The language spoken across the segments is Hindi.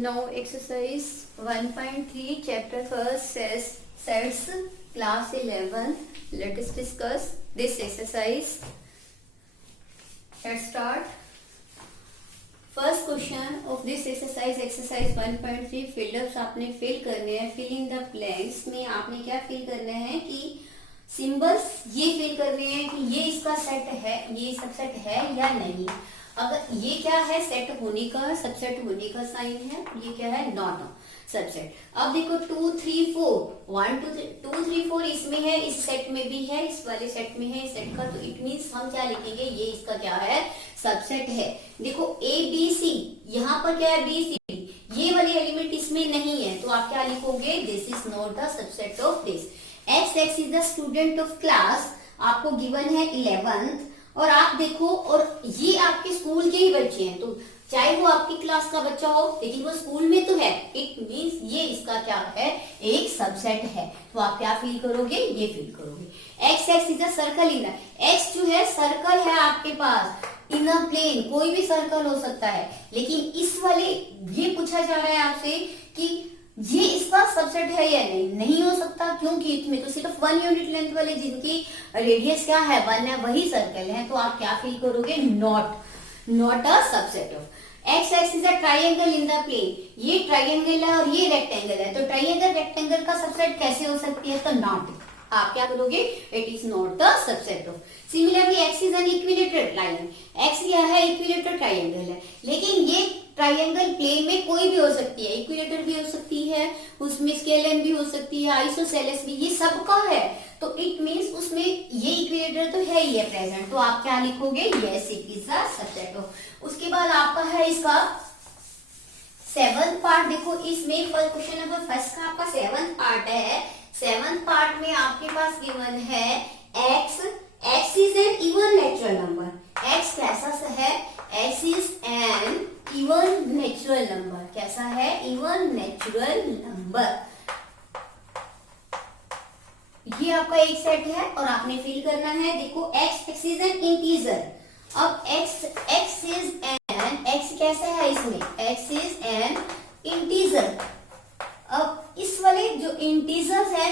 Now exercise 1.3 chapter first says sets class 11. Let us discuss this exercise. Let's start. First question of this exercise 1.3 fill ups आपने fill करने हैं. fill in the blanks में आपने क्या fill करना है कि सिंबल्स ये fill करने हैं कि ये इसका सेट है, ये सबसेट है या नहीं. अगर ये क्या है सेट होने का, सबसेट होने का साइन है, ये क्या है नॉट सबसेट. अब देखो 2 3 4 1 2 3 4 इसमें है, इस सेट में भी है, इस वाले सेट में है, इस सेट का. तो इट मीन्स हम क्या लिखेंगे, ये इसका क्या है सबसेट है. देखो ए बी सी, यहाँ पर क्या है बी सी डी, ये वाले एलिमेंट इसमें नहीं है, तो आप क्या लिखोगे, this is not the subset of this. X is the student of class, आपको गिवन है 11th. और आप देखो, और ये आपके स्कूल के ही बच्चे हैं, तो चाहे वो आपकी क्लास का बच्चा हो लेकिन वो स्कूल में तो है. इट मींस ये इसका क्या है, एक सबसेट है. तो आप क्या फील करोगे, ये फील करोगे. X is a circle in the, x जो है सर्कल है आपके पास इन अ प्लेन, कोई भी सर्कल हो सकता है. लेकिन इस वाले ये पूछा जा रहा है आपसे कि ये इसका सबसेट है या नहीं. नहीं हो सकता, क्योंकि इसमें तो सिर्फ 1 यूनिट लेंथ वाले जिनकी रेडियस क्या है 1 है, वही सर्कल है. तो आप क्या फील करोगे, not a subset of. X is a triangle in the plane, ये ट्राइंगल है और ये रेक्टेंगल है, तो ट्राइंगल रेक्टेंगल का सबसेट कैसे हो सकती है, तो नॉट. आप क्या करोगे, it is not the subset of. Similarly x is an equilateral line, x क्या है इक्विलेटरल ट्राइंगल है, लेकिन ये ट्राइंगल प्लेन में कोई भी हो सकती है, इक्विलेटर भी हो सकती है, उसमें स्केलन भी हो सकती है, आइसोसेलेस भी, ये सबका है. तो इट मींस उसमें ये इक्विलेटर तो है ही है प्रेजेंट. तो आप क्या लिखोगे, yes it is a subset of. उसके बाद आपका है इसका 7th पार्ट. देखो इसमें क्वेश्चन नंबर फर्स्ट का आपका 7th पार्ट है. 7th पार्ट में आपके पास गिवन है x is an even natural number. X कैसा है, x is an even natural number. कैसा है, इवन नेचुरल नंबर. ये आपका एक सेट है और आपने फिल करना है. देखो एक्स इज एन इंटीजर. अब एक्स इज एन, एक्स कैसा है इसमें, एक्स इज एन इंटीजर. अब इस वाले जो इंटीजर्स है,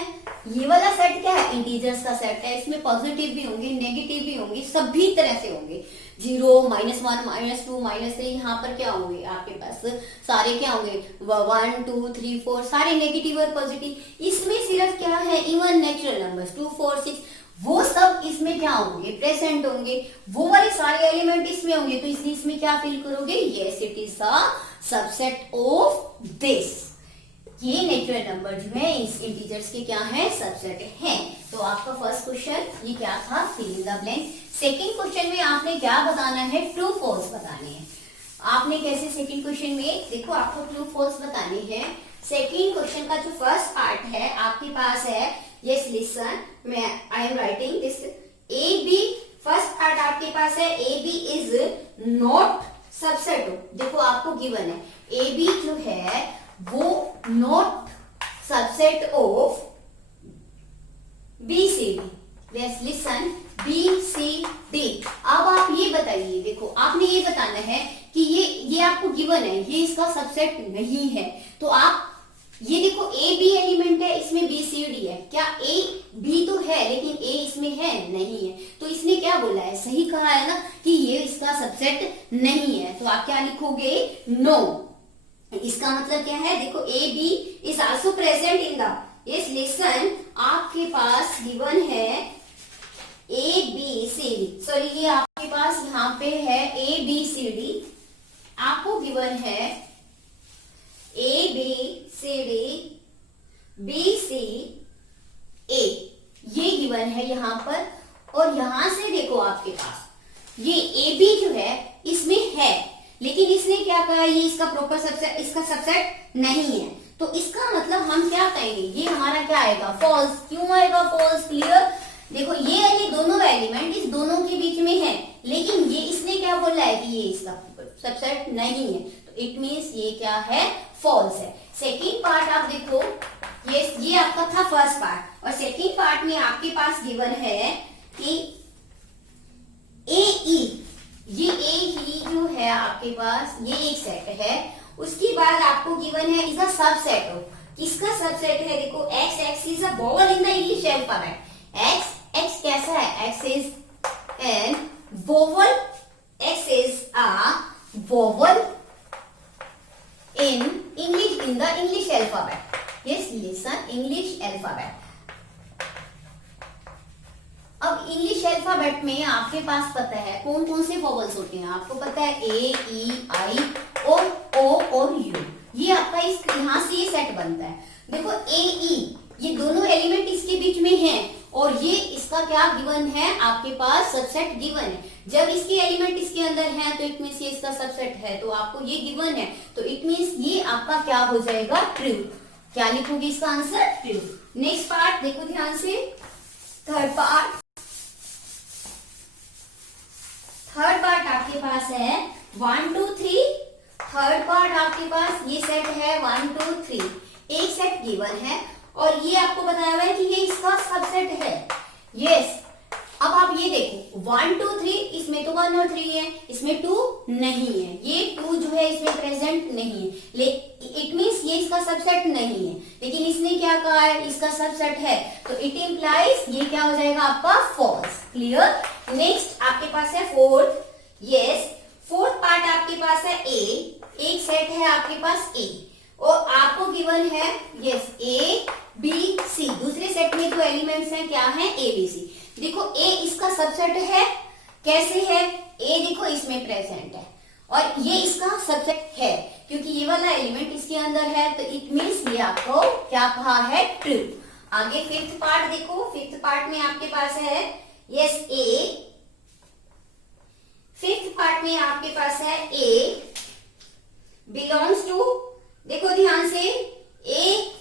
ये वाला सेट क्या है, इंटीजर्स का सेट है. इसमें पॉजिटिव भी होंगे, नेगेटिव भी होंगे, सभी तरह से होंगे. 0 -1 -2 -3, यहाँ पर क्या होंगे आपके पास सारे क्या होंगे 1 2 3 4 सारे नेगेटिव और पॉजिटिव. इसमें सिर्फ क्या है इवन नेचुरल नंबर्स 2 4 6, वो सब इसमें क्या होंगे, प्रेजेंट होंगे. वो वाले सारे एलिमेंट इसमें होंगे. तो इसलिए इसमें क्या फील करोगे, yes it is a subset of this. ये नेचुरल नंबर जो है इस इंटीजर्स के क्या है, सबसेट है. तो आपका फर्स्ट क्वेश्चन ये क्या था, fill in the blank. Second question में आपने क्या बताना है, ट्रू फॉल्स बताने हैं. आपने कैसे सेकंड क्वेश्चन में, देखो आपको ट्रू फॉल्स बताने हैं. सेकंड क्वेश्चन का जो फर्स्ट पार्ट है आपके पास है, यस लिसन, मैं I am writing this A B. First part आपके पास है A B is not subset. देखो आपको गिवन है ए बी जो है वो not subset of B C D. Yes listen, B C D. अब आप ये बताइए, देखो आपने ये बताना है कि ये आपको गिवन है, ये इसका सबसेट नहीं है. तो आप ये देखो ए बी एलिमेंट है, इसमें बी सी डी है. क्या ए बी तो है लेकिन ए इसमें है नहीं है. तो इसने क्या बोला है, सही कहा है ना कि ये इसका सबसेट नहीं है. तो आप क्या लिखोगे, नो. इसका मतलब क्या है, देखो A B is also present in the, yes listen, आपके पास गिवन है A B C D. Sorry, ये आपके पास यहाँ पे है ए बी सी डी. आपको गिवन है A B C D B C A, ये गिवन है यहाँ पर. और यहां से देखो आपके पास ये ए बी जो है इसमें है, लेकिन इसने क्या कहा, ये इसका प्रॉपर सबसेट, इसका सबसेट नहीं है. तो इसका मतलब हम क्या कहेंगे, ये हमारा क्या आएगा, फॉल्स. क्यों आएगा फॉल्स, क्लियर. देखो ये दोनों एलिमेंट इस दोनों के बीच में है, लेकिन ये इसने क्या बोला है कि ये इसका सबसेट नहीं है. तो इट मींस ये क्या है, फॉल्स है. सेकंड पार्ट आप देखो, ये आपका था फर्स्ट पार्ट, और सेकंड पार्ट में आपके पास गिवन है कि ए ई, ये ए ही जो है आपके पास ये एक सेट है, उसके बाद आपको गिवन है इज अ सबसेट ऑफ, किसका सबसेट है, देखो x, x is a vowel in the English alphabet. X, x कैसा है, x is an vowel, x is a vowel in English, in the English alphabet. Yes, listen, English alphabet. अब इंग्लिश अल्फाबेट में आपके पास पता है कौन कौन से वोवल्स होते हैं, आपको पता है ए, ई, आई और ओ और यू, ये आपका इस यहाँ से ये सेट बनता है। देखो ए, ई ये दोनों एलिमेंट इसके बीच में हैं और ये इसका क्या गिवन है, आपके पास सबसेट गिवन है। जब इसके एलिमेंट इसके अंदर हैं तो इट मींस ये इसका सबसेट है, तो आपको ये गिवन है, तो इट मींस ये आपका क्या हो जाएगा, ट्रू। क्या लिखोगे इसका आंसर, ट्रू। नेक्स्ट पार्ट देखो ध्यान से, थर्ड पार्ट। थर्ड पार्ट आपके पास है 1 2 3। थर्ड पार्ट आपके पास ये सेट है 1 2 3, एक सेट गिवन है और ये आपको बताया हुआ है कि ये इसका सबसेट है। यस, अब आप ये देखो 1 2 3, इसमें तो 1 और 3 है, इसमें 2 नहीं है, ये 2 जो है इसमें प्रेजेंट नहीं है, इट मींस ये इसका सबसेट नहीं है। लेकिन इसने क्या कहा है, इसका सबसेट है, तो इट इंप्लाइज ये क्या हो जाएगा आपका फॉल्स। क्लियर। नेक्स्ट आपके पास है फोर्थ। यस, फोर्थ पार्ट आपके पास है ए, एक सेट है आपके पास ए और आपको गिवन है यस ए बी सी, दूसरे सेट में जो एलिमेंट्स हैं क्या है, ए बी सी। देखो ए इसका सबसेट है, कैसे है, ए देखो इसमें प्रेजेंट है और ये इसका सबसेट है क्योंकि ये वाला एलिमेंट इसके अंदर है, तो इट मींस ये आपको क्या कहा है, ट्रू। आगे फिफ्थ पार्ट देखो, फिफ्थ पार्ट में आपके पास है यस ए, फिफ्थ पार्ट में आपके पास है ए बिलोंग्स टू, देखो ध्यान से, ए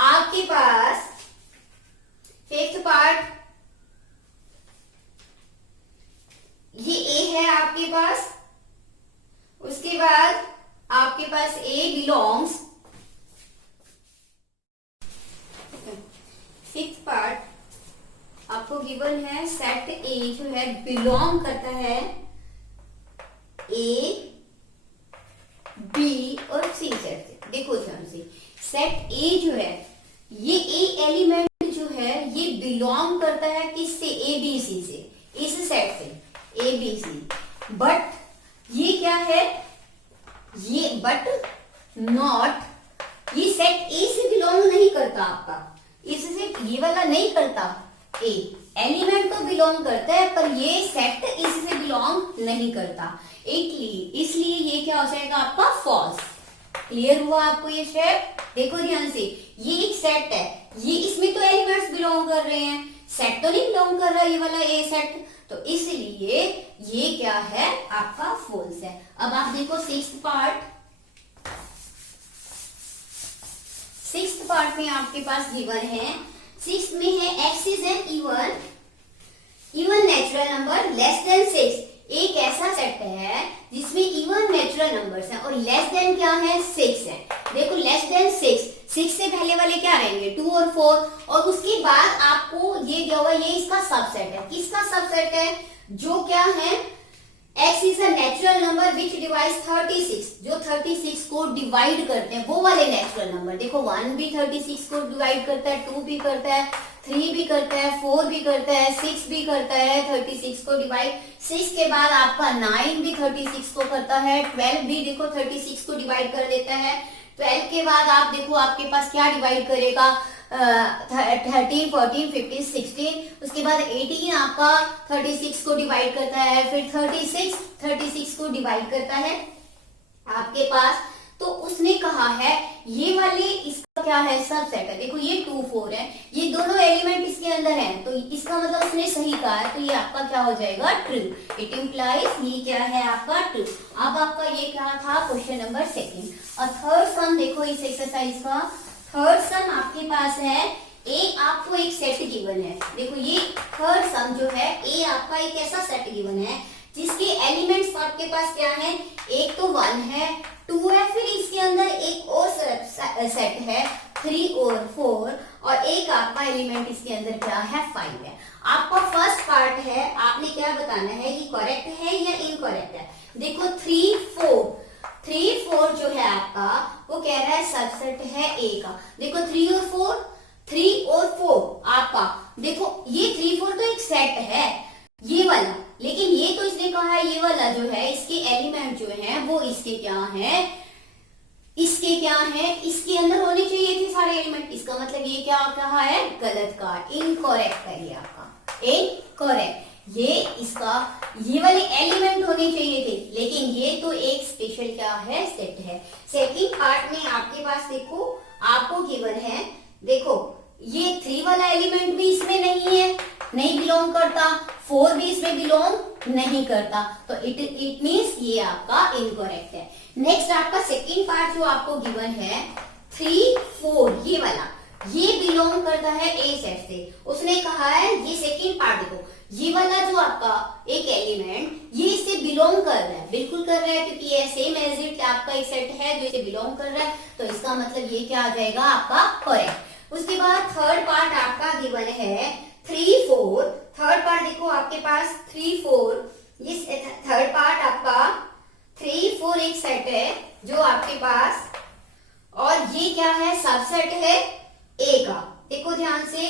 आपके पास फिफ्थ पार्ट ये ए है आपके पास, उसके बाद आपके पास ए बिलोंग्स, फिफ्थ पार्ट आपको गिवन है सेट ए जो है बिलोंग करता है ए बी और सी सेट से। देखो ध्यान से, सेट ए जो है ये ए एलिमेंट जो है ये बिलोंग करता है किससे, ए बी सी से, इस सेट से ए बी सी। बट ये क्या है, ये बट नॉट, ये सेट ए से बिलोंग नहीं करता आपका, इससे ये वाला नहीं करता, ए एलिमेंट तो बिलोंग करता है पर ये सेट इससे बिलोंग नहीं करता, इसलिए ये क्या हो जाएगा आपका फॉल्स। क्लियर हुआ आपको ये स्टेप। देखो ध्यान से, ये एक सेट है, ये इसमें तो एलिमेंट्स बिलोंग कर रहे हैं, सेट तो नहीं बिलोंग कर रहा ये वाला ए सेट, तो इसलिए ये क्या है आपका फॉल्स है। अब आप देखो सिक्स्थ पार्ट, सिक्स्थ पार्ट में आपके पास गिवन है, सिक्स्थ में है x is an even natural number less than 6। एक ऐसा सेट है जिसमें इवन नेचुरल नंबर्स हैं और लेस देन क्या है, 6 है। देखो लेस देन 6 से पहले वाले क्या रहेंगे, 2 और 4 और उसके बाद आपको ये दिया हुआ, ये इसका सबसेट है। किसका सबसेट है, जो क्या है, x is a natural number which divides 36, जो 36 को डिवाइड करते हैं वो वाले नेचुरल नंबर। देखो 1 भी 36 को डिवाइड करता है, 2 भी करता है, 3 भी करता है, 4 भी करता है, 6 भी करता है 36 को डिवाइड। 6 के बाद आपका 9 भी 36 को करता है, 12 भी देखो 36 को डिवाइड कर देता है। 12 के बाद आप देखो आपके पास क्या डिवाइड करेगा, 13, 14, 15, 16, उसके बाद 18 आपका 36 को डिवाइड करता है, फिर 36 को डिवाइड करता है आपके पास। तो उसने कहा है ये वाले इसका क्या है, सबसेट है। देखो ये 2 4 है, ये दोनों एलिमेंट इसके अंदर हैं, तो इसका मतलब उसने सही कहा है, तो ये आपका क्या हो जाएगा, ट्रू। इट इंप्लाइज ये क्या है आपका, ट्रू। अब आपका ये क्या था, क्वेश्चन नंबर 2। और थर्ड सम देखो इस एक्सरसाइज का, थर्ड सम आपके पास है ए, आपको एक सेट गिवन है। देखो ये थर्ड सम जो है, ए आपका एक ऐसा सेट गिवन है जिसके एलिमेंट्स आपके पास क्या है, एक तो 1 है, 2 है, फिर इसके अंदर एक और सेट है 3 और 4 और एक आपका एलिमेंट इसके अंदर क्या है, 5 है। आपका फर्स्ट पार्ट है, आपने क्या बताना है, ये करेक्ट है या इनकरेक्ट है। देखो 3 4 जो है वाला जो है, इसके एलिमेंट जो है वो इसके क्या है, इसके क्या है, इसके अंदर होने चाहिए थे सारे एलिमेंट। इसका मतलब ये क्या कहा है, गलत कहा, इनकरेक्ट है ये आपका, इनकरेक्ट। ये इसका ये वाले एलिमेंट होने चाहिए थे, लेकिन ये तो एक स्पेशल क्या है, सेट है। सेकंड पार्ट में आपके पास देखो, आपको गिवन है, देखो ये 3 वाला एलिमेंट भी इसमें नहीं है, नहीं बिलोंग करता, 4 भी इसमें बिलोंग नहीं करता, तो इट मींस ये आपका इनकरेक्ट है। नेक्स्ट आपका सेकंड पार्ट जो आपको गिवन है 3, 4, ये वाला, ये बिलोंग करता है ए सेट से। उसने कहा है, ये सेकंड पार्ट देखो, ये वाला जो आपका एक एलिमेंट ये इससे बिलोंग कर रहा है, बिल्कुल कर रहा है, क्योंकि ये सेम एज इट आपका एक सेट है जो इसे बिलोंग कर रहा है, तो इसका मतलब ये क्या आ जाएगा आपका करेक्ट। उसके बाद थर्ड पार्ट आपका गिवन है 3, 4, थर्ड पार्ट देखो आपके पास 3, 4, ये थर्ड पार्ट आपका 3, 4 एक सेट है जो आपके पास, और ये क्या है, सबसेट है ए का। देखो ध्यान से,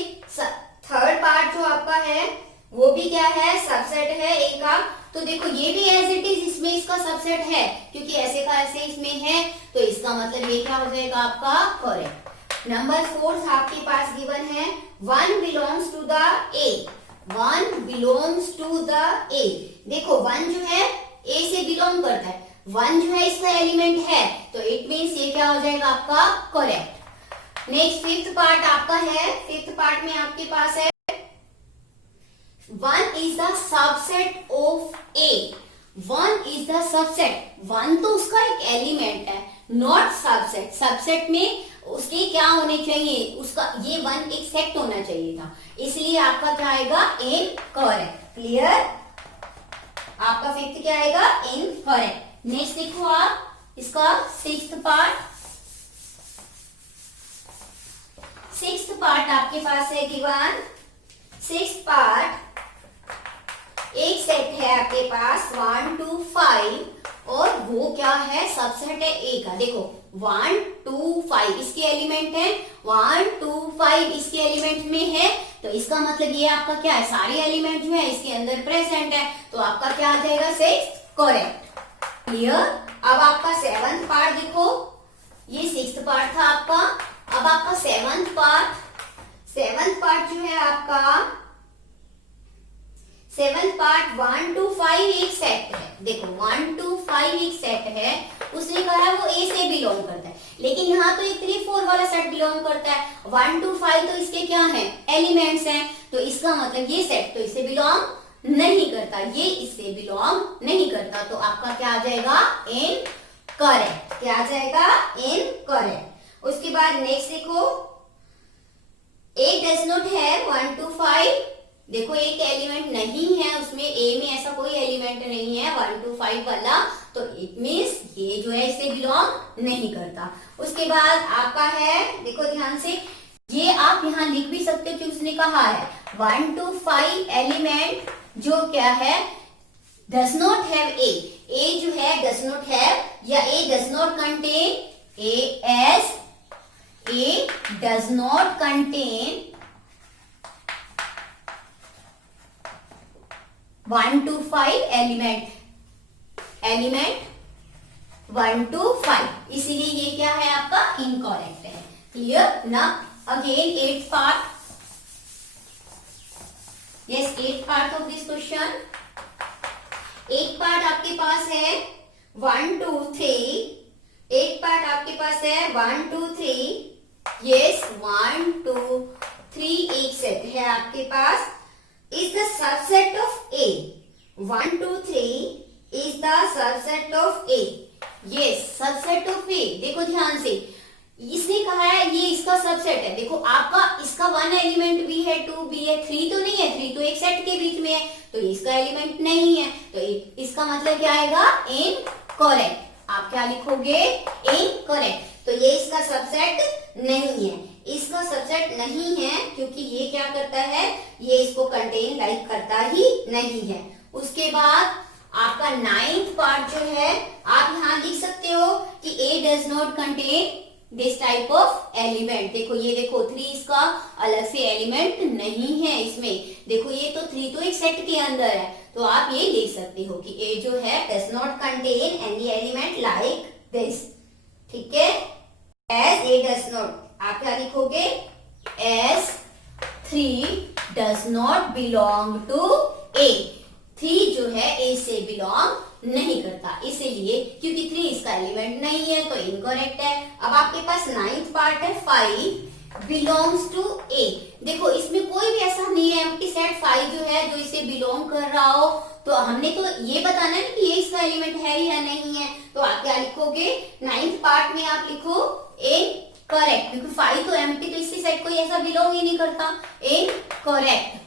थर्ड पार्ट जो आपका है वो भी क्या है, सबसेट है ए का। तो देखो ये भी एज इट इज इसमें इसका सबसेट है, क्योंकि ऐसे का ऐसे इसमें है, तो इसका मतलब ये क्या हो जाएगा आपका करेक्ट। नंबर 4 आपके पास गिवन है 1 belongs to the A, 1 belongs to the A. देखो 1 जो है ए से बिलोंग करता है, 1 जो है इसका एलिमेंट है, तो इट मींस ये क्या हो जाएगा आपका करेक्ट। नेक्स्ट फिफ्थ पार्ट आपका है, फिफ्थ पार्ट में आपके पास है 1 is the subset of A, 1 is the subset, 1 तो उसका एक एलिमेंट है, नॉट सबसेट। सबसेट में उसके क्या होने चाहिए, उसका ये 1 एक सेट होना चाहिए था, इसलिए आपका क्या आएगा, इनकरेक्ट। क्लियर, आपका फिफ्थ क्या आएगा, इनकरेक्ट। नेक्स्ट देखो आप इसका सिक्स्थ पार्ट, सिक्स्थ पार्ट आपके पास है गिवन, सिक्स्थ पार्ट एक सेट है आपके पास 1, 2, 5, और वो क्या है, सबसेट है ए का। देखो 1, 2, 5 इसके एलिमेंट है, 1, 2, 5 इसके एलिमेंट में है, तो इसका मतलब ये आपका क्या है, सारे एलिमेंट जो है इसके अंदर प्रेजेंट है, तो आपका क्या आ जाएगा, सिक्स्थ करेक्ट। क्लियर। अब आपका सेवंथ पार्ट देखो, ये सिक्स्थ पार्ट था आपका, अब आपका सेवंथ पार्ट, सेवंथ पार्ट जो है आपका, सेवंथ पार्ट 1, 2, 5 एक सेट है। देखो 1, 2, 5 एक सेट है, उसने कहा वो ए से बिलोंग करता है, लेकिन यहाँ तो एक 3, 4 वाला सेट बिलोंग करता है। 1, 2, 5 तो इसके क्या है, एलिमेंट्स हैं, तो इसका मतलब ये सेट तो इससे बिलोंग नहीं करता, ये इससे बिलोंग नहीं करता, तो आपका क्या आ जाएगा, इनकरेक्ट। क्या आ जाएगा, इनकरेक्ट। उसके बाद नेक्स्ट देखो, ए डज नॉट हैव 1, 2, 5, देखो एक एलिमेंट नहीं है उसमें, ए में ऐसा कोई एलिमेंट नहीं है 1, 2, 5 वाला, तो इट मींस ये जो है इससे बिलोंग नहीं करता। उसके बाद आपका है, देखो ध्यान से, ये आप यहाँ लिख भी सकते हो कि उसने कहा है 1, 2, 5 एलिमेंट जो क्या है, डज नॉट हैव ए जो है डज नॉट हैव, या A does not contain, A does not contain 1, 2, 5 element 1, 2, 5, इसीलिए ये क्या है आपका, इनकरेक्ट है। क्लियर ना। Again 8th part, yes 8th part of this question, 8th part आपके पास है 1, 2, 3, 8th पार्ट आपके पास है 1, 2, 3, यस 1, 2, 3 एक सेट है आपके पास, is the subset of A, 1, 2, 3 is the subset of A, yes subset of A। देखो ध्यान से, इसने कहा है ये इसका सबसेट है, देखो आपका इसका 1 एलिमेंट भी है, 2 भी है, 3 तो नहीं है, 3 तो एक सेट के बीच में है, तो इसका एलिमेंट नहीं है, तो इसका मतलब क्या आएगा, इनकरेक्ट। आप क्या लिखोगे, इनकरेक्ट, तो ये इसका सबसेट नहीं है, इसका सबसेट नहीं है, क्योंकि ये क्या करता है, ये इसको कंटेन लाइक करता ही नहीं है। उसके बाद आपका 9th पार्ट जो है, आप यहाँ लिख सकते हो कि A does not contain this type of element. देखो ये देखो 3 इसका अलग से एलिमेंट नहीं है इसमें। देखो ये तो 3 तो एक सेट के अंदर है, तो आप ये लिख सकते हो कि ए जो है does not contain any element like this. ठीक है, एज ए डज नॉट आप क्या लिखोगे, as 3 does not belong to A. 3 जो है ए से बिलोंग नहीं करता, इसीलिए क्योंकि 3 इसका एलिमेंट नहीं है तो इनकरेक्ट है। अब आपके पास 9th पार्ट है 5 बिलोंग्स टू ए। देखो इसमें कोई भी ऐसा नहीं है एम्प्टी सेट 5 जो है जो इसे बिलोंग कर रहा हो, तो हमने तो ये बताना है कि ये इसका एलिमेंट है या नहीं है। तो आप क्या लिखोगे, 9th पार्ट में आप लिखो इनकरेक्ट, क्योंकि 5 तो एम्प्टी, तो इसी सेट कोई ऐसा बिलोंग ही नहीं करता, इनकरेक्ट।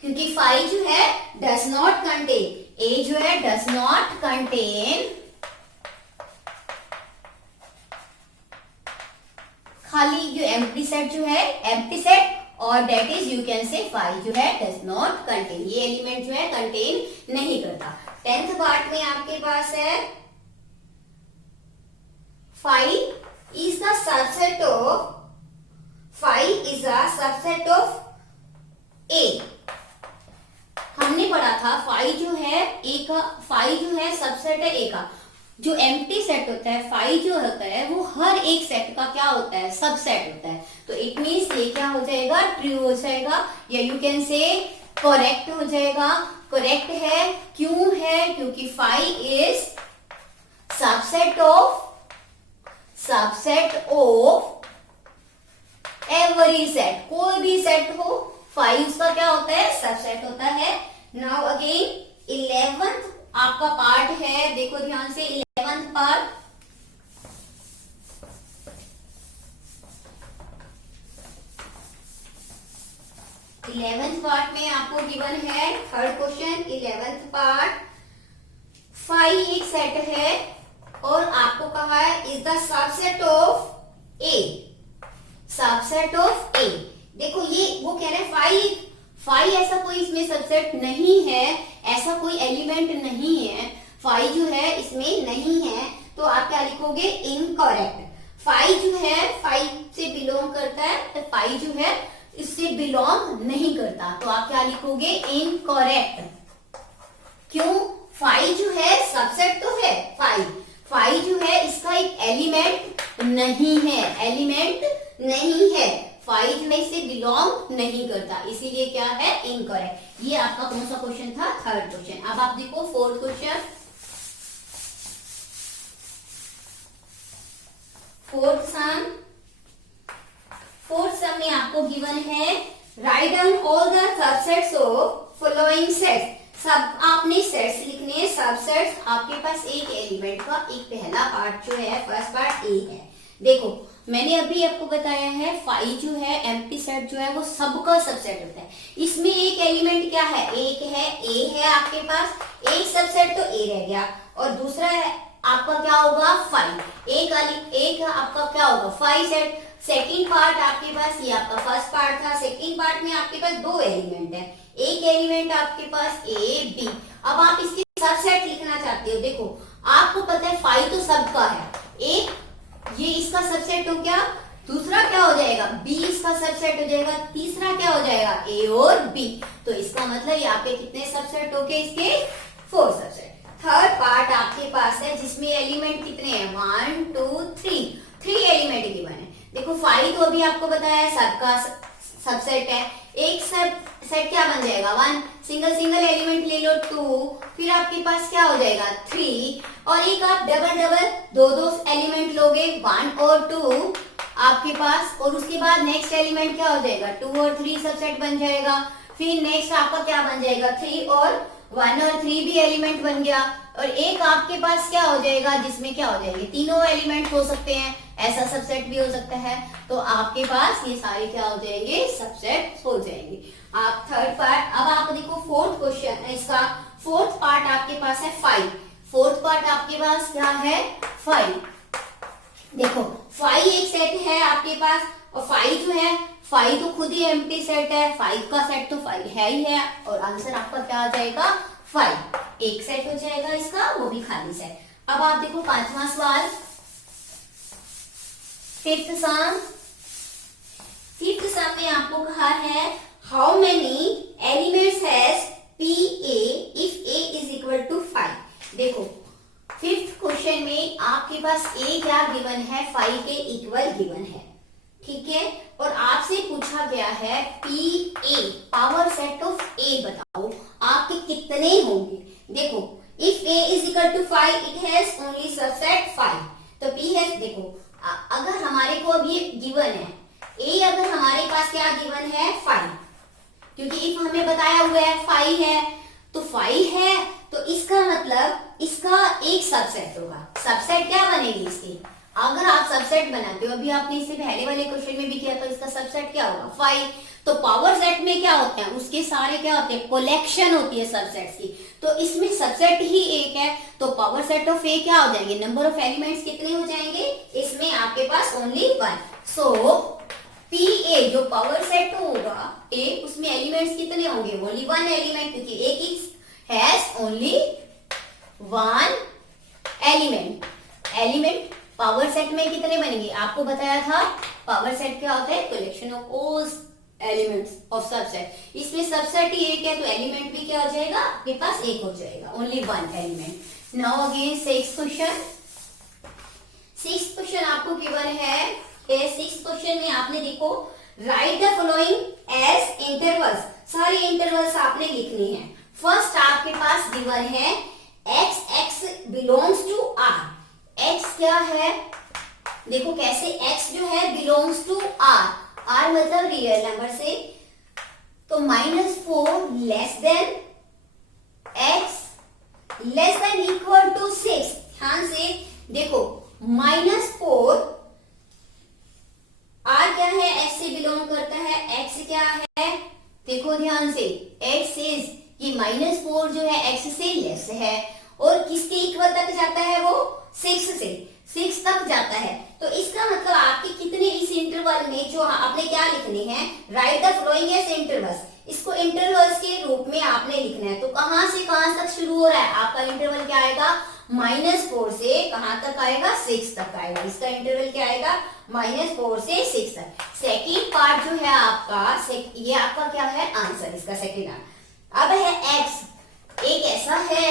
क्योंकि 5 जो है डज नॉट कंटेन, ए जो है डज नॉट कंटेन खाली जो एम्प्टी सेट जो है एम्प्टी सेट, और that is you can say 5 जो है डज नॉट कंटेन, ये एलिमेंट जो है कंटेन नहीं करता। 10th पार्ट में आपके पास है 5 is the subset of, 5 is a subset of A. हमने पढ़ा था 5 जो है ए का, 5 जो है सबसेट है ए का। जो एम्प्टी सेट होता है 5 जो होता है वो हर एक सेट का क्या होता है, सबसेट होता है। तो इट मीन्स ये क्या हो जाएगा, ट्रू हो जाएगा, या यू कैन से करेक्ट हो जाएगा। करेक्ट है, क्यों है, क्योंकि 5 is subset of every set, कोई भी सेट हो 5 उसका क्या होता है, सबसेट होता है। नाउ अगेन 11th आपका पार्ट है, देखो ध्यान से 11th पार्ट। इलेवेंथ पार्ट में आपको गिवन है थर्ड क्वेश्चन। 11th पार्ट 5 एक सेट है और आपको कहा है is the subset of A, subset of A. देखो ये वो कह रहे हैं 5 ऐसा कोई इसमें सबसेट नहीं है, ऐसा कोई एलिमेंट नहीं है, 5 जो है इसमें नहीं है, तो आप क्या लिखोगे, इनकरेक्ट। 5 जो है 5 से बिलोंग करता है, तो 5 जो है इससे बिलोंग नहीं करता, तो आप क्या लिखोगे, इनकरेक्ट। क्यों, 5 जो है सबसेट तो है 5 जो है इसका एक एलिमेंट नहीं है, एलिमेंट नहीं है, 5 जो है इससे बिलोंग नहीं करता, इसीलिए क्या है, इनकरेक्ट। ये आपका कौन सा क्वेश्चन था, थर्ड क्वेश्चन। अब आप देखो फोर्थ क्वेश्चन। फोर्थ सम में आपको गिवन है write down all the subsets of following sets. सब आपने सेट्स लिखने हैं, सबसेट्स आपके पास एक एलिमेंट का, एक पहला पार्ट जो है फर्स्ट पार्ट ए है। देखो मैंने अभी आपको बताया है 5 जो है एम्प्टी सेट जो है वो सबका सबसेट होता है। इसमें एक एलिमेंट क्या है, एक है, ए है आपके पास, एक सबसेट तो ए रह गया, और दूसरा है आपका क्या होगा 5, एक आपका क्या होगा 5 सेट। सेकंड पार्ट आपके पास, ये आपका फर्स्ट पार्ट था, सेकंड पार्ट में आपके पास 2 एलिमेंट है, एक एलिमेंट आपके पास ए बी। अब आप इसके सबसेट लिखना चाहते हो, देखो आपको पता है 5 तो सबका है, एक ये इसका सबसेट हो गया, दूसरा क्या हो जाएगा, बी इसका सबसेट हो जाएगा, तीसरा क्या हो जाएगा, ए और बी। तो इसका मतलब यहाँ पे कितने सबसेट हो गए, इसके 4 सबसेट। थर्ड पार्ट आपके पास है जिसमें एलिमेंट कितने हैं, 1 2 3 एलिमेंट गिवन है। देखो 5 तो अभी आपको बताया है सबका सबसेट है, एक सब सेट क्या बन जाएगा 1, सिंगल एलिमेंट ले लो 2, फिर आपके पास क्या हो जाएगा 3, और एक आप डबल दो एलिमेंट लोगे 1 और 2 आपके पास, और उसके बाद नेक्स्ट एलिमेंट क्या हो जाएगा 2 और 3 सबसेट बन जाएगा। फिर नेक्स्ट आपका क्या बन जाएगा 3 और 1 और 3 भी एलिमेंट बन गया, और एक आपके पास क्या हो जाएगा जिसमें क्या हो जाएंगे, तीनों एलिमेंट हो सकते हैं, ऐसा सबसेट भी हो सकता है। तो आपके पास ये सारे क्या हो जाएंगे, सबसेट हो जाएंगे। आप थर्ड पार्ट, अब आप देखो फोर्थ क्वेश्चन, इसका फोर्थ पार्ट आपके पास है 5, फोर्थ पार्ट आपके पास क्या है 5। देखो 5 एक सेट है आपके पास, और 5 जो है 5 तो खुद ही एम्प्टी सेट है, 5 का सेट तो 5 है ही है, और आंसर आपका क्या आ जाएगा 5, एक सेट हो जाएगा इसका, वो भी खाली सेट। अब आप देखो 5वां सवाल। फिफ्थ सम में आपको कहा है how many elements has P A if A is equal to 5। देखो फिफ्थ क्वेश्चन में आपके पास ए क्या गिवन है, 5 के इक्वल गिवन है, ठीक है। और आपसे पूछा गया है P A power set of A बताओ आपके कितने होंगे। देखो if A is equal to 5 it has only subset 5, तो पी है, देखो अगर हमारे को अब ये गिवन है ए, अगर हमारे पास क्या गिवन है 5, क्योंकि इफ हमें बताया हुआ है 5 है, तो 5 है तो इसका मतलब इसका एक सबसेट होगा। सबसेट क्या बनेगी इसकी, अगर आप सबसेट बनाते हो, अभी आपने इससे पहले वाले क्वेश्चन में भी किया, तो इसका सबसेट क्या होगा 5। तो पावर सेट में क्या होते हैं, उसके सारे क्या होते हैं, कलेक्शन होती है सबसेट्स की, तो इसमें सबसेट ही एक है, तो पावर सेट ऑफ ए क्या हो जाएंगे, नंबर ऑफ एलिमेंट्स कितने हो जाएंगे, इसमें आपके पास ओनली 1। सो पी ए जो पावर सेट होगा ए, उसमें एलिमेंट्स कितने होंगे, ओनली 1 एलिमेंट, क्योंकि एक has only 1 element. Power set में कितने बनेंगे, आपको बताया था पावर सेट क्या होता है, collection of all elements of subset. इसमें सबसेट ही एक है तो एलिमेंट भी क्या हो जाएगा, आपके पास एक हो जाएगा, only 1 element. Now again sixth question आपको गिवन है। सिक्स्थ क्वेश्चन में आपने देखो write the following as intervals, सारे इंटरवल्स आपने लिखने हैं। फर्स्ट आपके पास गिवन है x belongs to r। x क्या है, देखो कैसे x जो है बिलोंग्स टू r, r मतलब रियल नंबर से, तो -4 less than x less than equal to 6। ध्यान से देखो -4 r क्या है, x से बिलोंग करता है, x क्या है, देखो ध्यान से x इज, ये -4 जो है x से लेस है, और किसके इक्वल तक जाता है, वो 6 से 6 तक जाता है। तो इसका मतलब आपके कितने इस इंटरवल में जो आपने क्या लिखने हैं, write the following as intervals, इसको इंटरवल्स के रूप में आपने लिखना है। तो कहां से कहां तक शुरू हो रहा है आपका इंटरवल, क्या आएगा, -4 से कहां तक आएगा, 6 तक आएगा। इसका इंटरवल क्या आएगा, -4 से 6 तक। सेकेंड पार्ट जो है आपका, ये आपका क्या है आंसर, इसका सेकेंड आंसर। अब है x, एक ऐसा है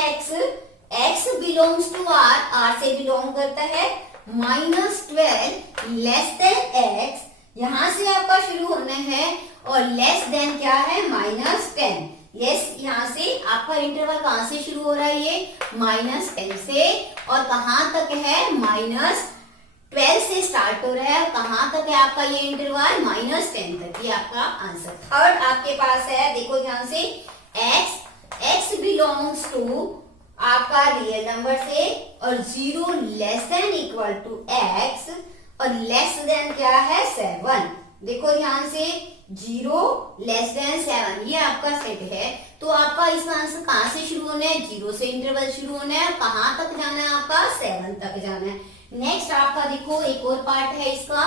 x बिलोंग्स टू r से बिलोंग करता है, -12 लेस देन x, यहां से आपका शुरू होना है, और लेस देन क्या है, -10। यस, यहां से आपका इंटरवल कहां से शुरू हो रहा है, ये -10 से, और कहां तक है, -12 से स्टार्ट हो रहा है, और कहां तक है आपका ये इंटरवल, -10 तक। ये आपका आंसर। थर्ड आपके पास है, देखो ध्यान से, x बिलोंग्स टू आपका रियल नंबर से, और 0 less than equal to x, और लेस देन क्या है, 7। देखो ध्यान से 0 लेस देन 7, ये आपका सेट है। तो आपका इसका आंसर कहां से शुरू होना है, 0 से इंटरवल शुरू होना है, कहां तक जाना है आपका, 7 तक जाना है। नेक्स्ट आपका देखो एक और पार्ट है इसका,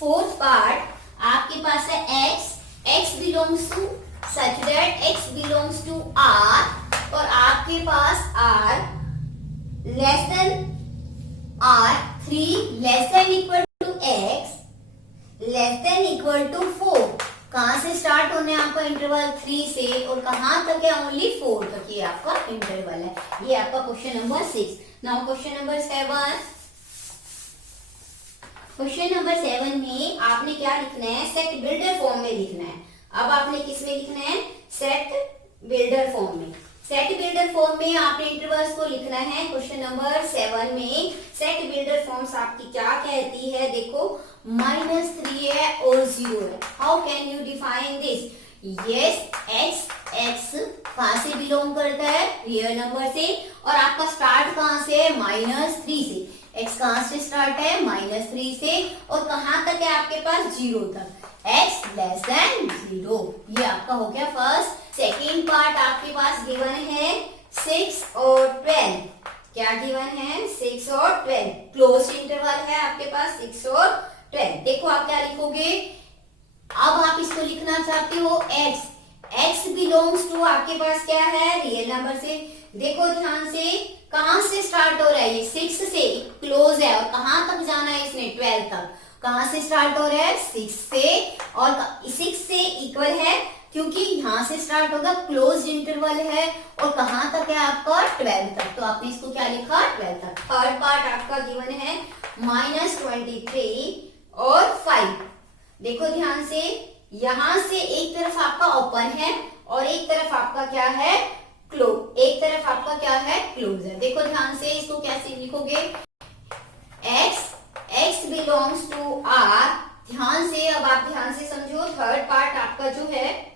फोर्थ पार्ट आपके पास है x belongs to such that x belongs to r, और आपके पास r less than r, 3 less than equal to x less than equal to 4। कहां से स्टार्ट होने आपका इंटरवल, 3 से, और कहां तक है, ओनली 4 तक ये आपका इंटरवल है। ये आपका question number 6। Now question number 7। Question number 7 में आपने क्या लिखना है, सेट बिल्डर फॉर्म में लिखना है। अब आपने किस में लिखना है, सेट बिल्डर फॉर्म में। सेट बिल्डर फॉर्म में आपने इंटरवल्स को लिखना है। क्वेश्चन नंबर 7 में सेट बिल्डर फॉर्म्स आपकी क्या कहती है, देखो -3 है और 0 है। How can you define this, yes x कहां से बिलोंग करता है, रियल नंबर से, और आपका स्टार्ट कहां से है, -3 से। x कहां से स्टार्ट है, -3 से, और कहां तक है आपके पास, 0 तक, x लेस देन 0। ये आपका हो गया फर्स्ट। सेकेंड पार्ट आपके पास गिवन है 6 और 12। क्या गिवन है, 6 और 12, क्लोज इंटरवल है आपके पास 6 और 12। देखो आप क्या लिखोगे, अब आप इसको लिखना चाहते हो x बिलोंग्स टू आपके पास क्या है, रियल नंबर से, देखो ध्यान से, कहां से स्टार्ट हो रहा है, ये 6 से क्लोज है और कहां तक जाना है इसने, 12 तक। कहां से स्टार्ट हो रहा है, 6 से, और 6 से इक्वल है क्योंकि यहां से स्टार्ट होगा, क्लोज इंटरवल है, और कहां तक है आपका, 12 तक। तो आपने इसको क्या लिखा, 12 तक। थर्ड पार्ट आपका गिवन है -23 और 5। देखो ध्यान से, यहां से एक तरफ आपका ओपन है और एक तरफ आपका क्या है, क्लोज। एक तरफ आपका क्या है, क्लोज है। देखो ध्यान से, इसको कैसे लिखोगे, x बिलोंग्स टू r। ध्यान से, अब आप ध्यान से समझो, थर्ड पार्ट आपका जो है,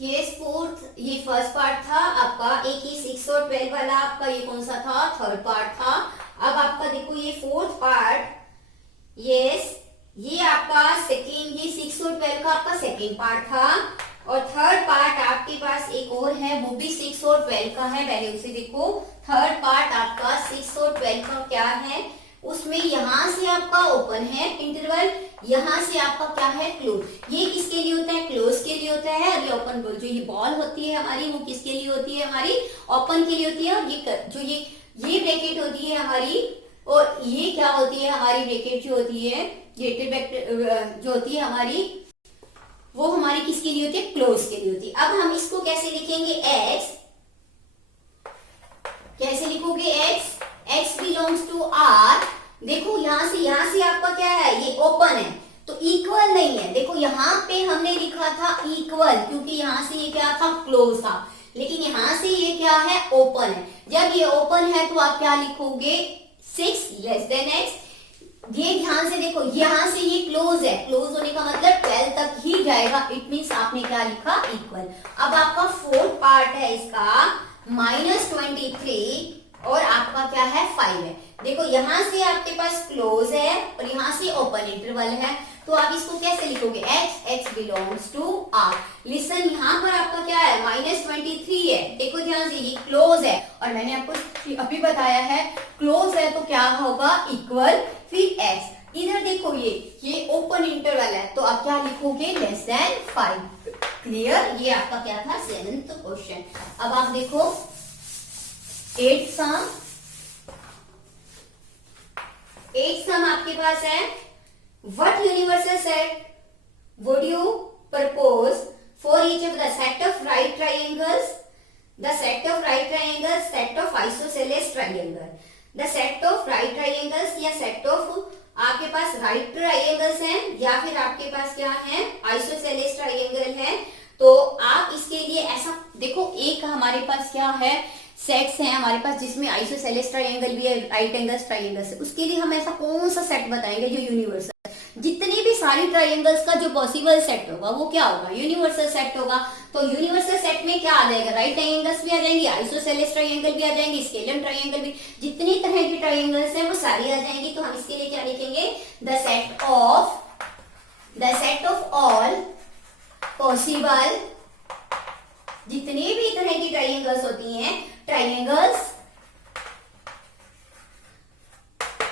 ये फर्स्ट पार्ट था आपका, एक ही 6 और 12 वाला आपका ये कौन सा था, थर्ड पार्ट था। अब आपका देखो ये फोर्थ पार्ट, यस, ये आपका सेकेंड, ये 6 और 12 का आपका सेकेंड पार्ट था, और थर्ड पार्ट आपके पास एक और है, वो भी 6 और 12 का है। पहले उसे देखो, थर्ड पार्ट आपका 6 और 12 का क्या है, उसमें यहां से आपका ओपन है इंटरवल, यहां से आपका क्या है, क्लोज। ये किसके लिए होता है, क्लोज के लिए होता है। और ये ओपन बॉल, जो ये बॉल होती है हमारी, वो किसके लिए होती है, हमारी ओपन के लिए होती है। और ये जो ये ब्रैकेट होती है हमारी, और ये क्या होती है हमारी ब्रैकेट जो होती है, जो होती है हमारी, वो हमारी किसके लिए होती है, क्लोज के लिए होती है। अब हम इसको कैसे लिखेंगे, x, कैसे लिखोगे, x बिलोंग्स टू r। देखो यहां से आपका क्या है, ये ओपन है तो इक्वल नहीं है। देखो यहाँ पे हमने लिखा था इक्वल, क्योंकि यहाँ से ये क्या था, क्लोज था, लेकिन यहाँ से ये क्या है, ओपन है। जब ये ओपन है तो आप क्या लिखोगे, 6 लेस देन x। ये ध्यान से देखो, यहाँ से ये क्लोज है, क्लोज होने का मतलब 12 तक ही जाएगा, इट मीन्स आपने क्या लिखा, इक्वल। अब आपका फोर्थ पार्ट है इसका -23 और आपका क्या है, 5 है। देखो यहाँ से आपके पास क्लोज है और यहाँ से ओपन इंटरवल है, तो आप इसको कैसे लिखोगे, x belongs to r। Listen, यहाँ पर आपका क्या है, -23 है। देखो ध्यान से, ये क्लोज है और मैंने आपको अभी बताया है, क्लोज है तो क्या होगा, इक्वल, फिर x। इधर देखो, ये ओपन इंटरवल है, तो आप क्या लिखोगे, लेस देन 5। क्लियर, ये आपका क्या था, 7th क्वेश्चन। अब आप देखो 8th सम आपके पास है, what universal set would you propose for each of the set of right triangles, the set of right triangles, set of isosceles triangle, the set of right triangles या set of आपके पास राइट ट्राइंगल्स हैं या फिर आपके पास क्या है, आइसोसेलेस ट्राइंगल है। तो आप इसके लिए ऐसा देखो, एक हमारे पास क्या है, सेट्स हैं हमारे पास जिसमें आइसोसेलेस ट्राइंगल भी है, राइट एंगल्स ट्राइंगल्स है। उसके लिए हम ऐसा कौन सा सेट बताएंगे जो यूनिवर्सल, जितनी भी सारी ट्राइंगल्स का जो पॉसिबल सेट होगा वो क्या होगा, यूनिवर्सल सेट होगा। तो यूनिवर्सल सेट में क्या आ जाएगा, राइट ट्राइंगल्स भी आ जाएंगे, आइसोसेलेस ट्राइंगल भी आ जाएंगे, स्केलर ट्राइंगल भी, जितनी तरह की ट्राइंगल्स हैं वो सारी आ जाएंगी। तो हम इसके लिए क्या लिखेंगे, the set of all possible, जितनी भी तरह की ट्राइंगल्स होती हैं, triangles,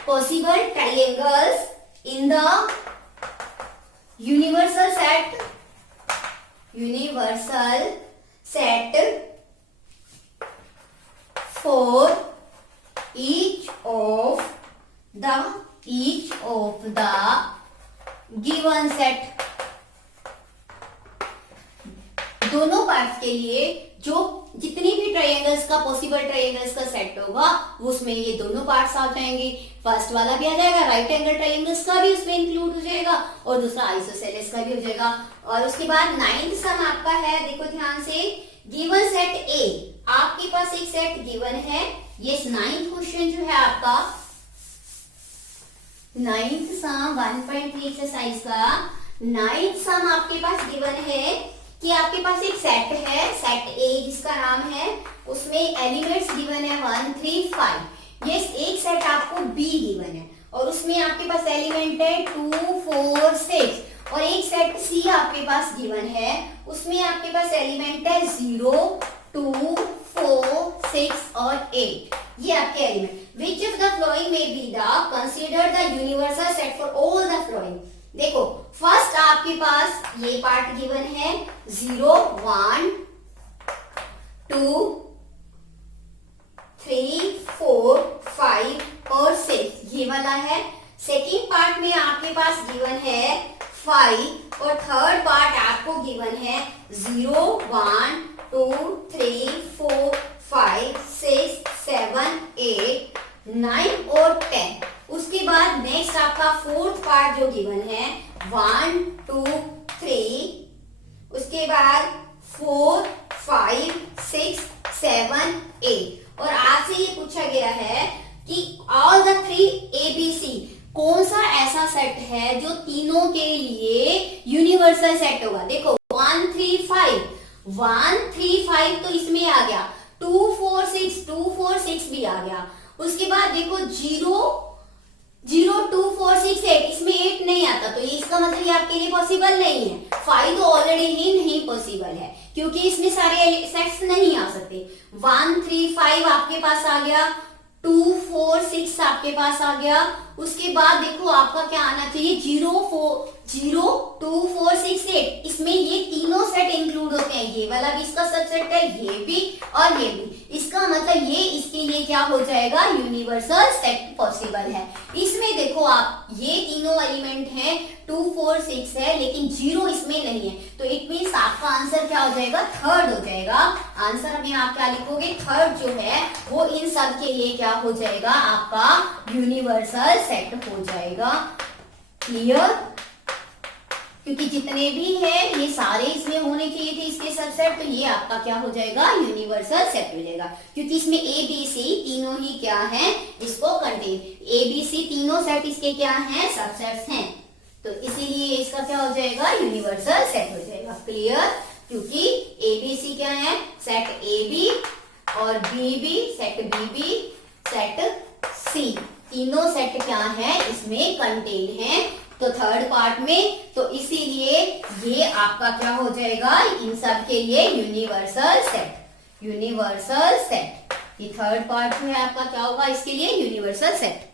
possible triangles in the universal set for each of the given set। दोनों पार्ट्स के लिए जो जितनी भी ट्राइंगल्स का पॉसिबल ट्राइंगल्स का सेट होगा उसमें ये दोनों पार्ट्स आ जाएंगे। फर्स्ट वाला भी आ जाएगा, राइट एंगल ट्राइंगल्स का भी उसमें इंक्लूड हो जाएगा और दूसरा आइसोसेलेस का भी हो जाएगा। और उसके बाद 9th सम आपका है, देखो ध्यान से, गिवन सेट ए, आपके पास एक सेट गिवन है। ये 9th क्वेश्चन जो है आपका 9th सम 1.3 एक्सरसाइज का 9th सम आपके पास गिवन है कि आपके पास एक सेट है, सेट ए जिसका नाम है, उसमें एलिमेंट्स गिवन है 1 3 5। ये एक सेट आपको बी गिवन है और उसमें आपके पास एलिमेंट है 2 4 6 और एक सेट सी आपके पास गिवन है, उसमें आपके पास एलिमेंट है 0 2 4 6 और 8। ये आपके element, which of the following में be the consider the universal set for all the following. देखो फर्स्ट आपके पास ये पार्ट गिवन है 0 1 2 वाला है। सेकेंड पार्ट में आपके पास गिवन है 5 और थर्ड पार्ट आपको गिवन है 0 1 2 3 4 5 6 7 8 9 और 10। उसके बाद नेक्स्ट आपका फोर्थ पार्ट जो गिवन है 1 2 3, उसके बाद 4 5 6 7 8। और आपसे ये पूछा गया है कि ऑल द 3 ABC कौन सा ऐसा सेट है जो तीनों के लिए यूनिवर्सल सेट होगा। देखो 1 3 5 तो इसमें आ गया, 2 4 6 भी आ गया। उसके बाद देखो 0 0 2 4 6 8, इसमें 8 नहीं आता, तो इसका मतलब ये आपके लिए पॉसिबल नहीं है। 5 तो ऑलरेडी ही नहीं पॉसिबल है क्योंकि इसमें सारे सेट्स नहीं आ सकते। 1 3 5 आपके पास आ गया, 2 4 6 आपके पास आ गया। उसके बाद देखो आपका क्या आना चाहिए 0 2 4 6 8, इसमें ये तीनों सेट इंक्लूड होते हैं। ये वाला भी इसका सबसेट है, ये भी और ये भी। इसका मतलब ये इसके लिए क्या हो जाएगा, यूनिवर्सल सेट पॉसिबल है। इसमें देखो आप ये तीनों एलिमेंट हैं, 2 4 6 है लेकिन 0 इसमें नहीं है, तो इट मींस आपका आंसर क्या हो जाएगा, थर्ड हो जाएगा। आंसर में आप क्या लिखोगे, थर्ड जो है वो इन सब के लिए क्या हो जाएगा, आपका यूनिवर्सल सेट हो जाएगा। क्लियर? क्योंकि जितने भी है ये सारे इसमें होने चाहिए थे इसके सबसेट, तो ये आपका क्या हो जाएगा, यूनिवर्सल सेट हो जाएगा। क्योंकि इसमें ABC तीनों ही क्या हैं, इसको कंटेन, ABC तीनों सेट इसके क्या हैं, सबसेट्स हैं, तो इसीलिए इसका क्या हो जाएगा, यूनिवर्सल सेट हो जाएगा। क्लियर? क्योंकि ABC क्या है, सेट AB और BB, set BB, set C, तीनों सेट क्या है इसमें कंटेन है, तो थर्ड पार्ट में, तो इसीलिए ये आपका क्या हो जाएगा, इन सब के लिए यूनिवर्सल सेट। यूनिवर्सल सेट ये थर्ड पार्ट जो है आपका क्या होगा, इसके लिए यूनिवर्सल सेट।